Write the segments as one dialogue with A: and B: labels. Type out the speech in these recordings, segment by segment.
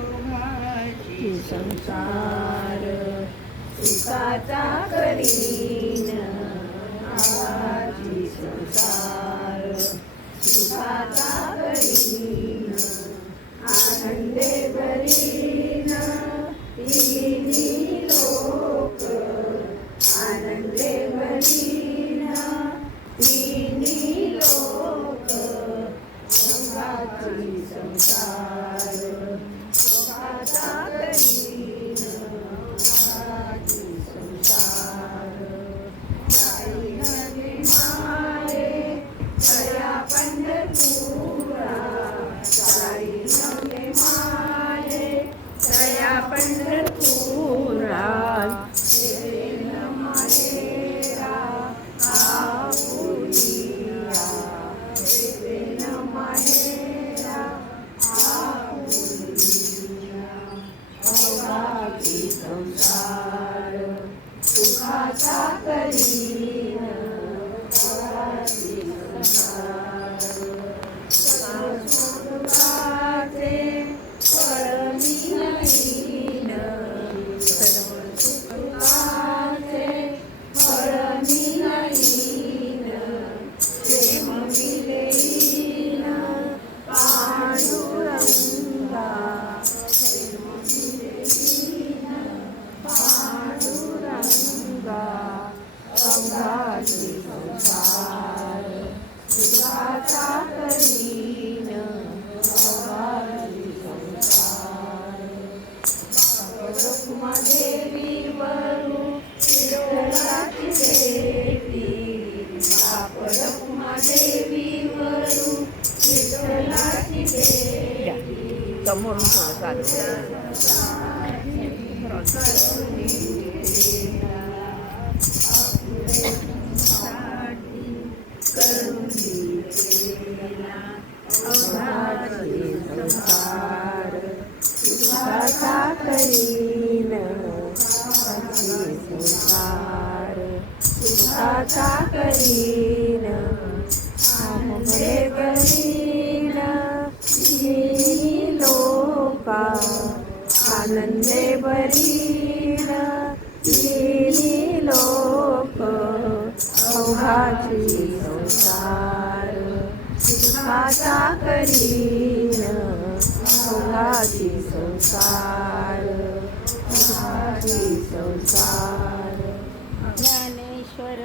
A: अवघाची संसार सुखाचा करीन आवाजी संसार सुखाचा करीन आनंदे भरीन तिन्ही ಸಾಕಲಿನ देवी
B: समोरून थोडं
A: करीन सुखाची आनंदे भरीन तिन्ही लोक अवघाची संसार. सुखाचा करीन अवघाची संसार. सुखाची संसार. ज्ञानेश्वर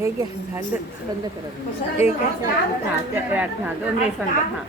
A: हे घ्या झालं
B: बंद
A: ठीक आहे
B: हां हां दोन बंद हां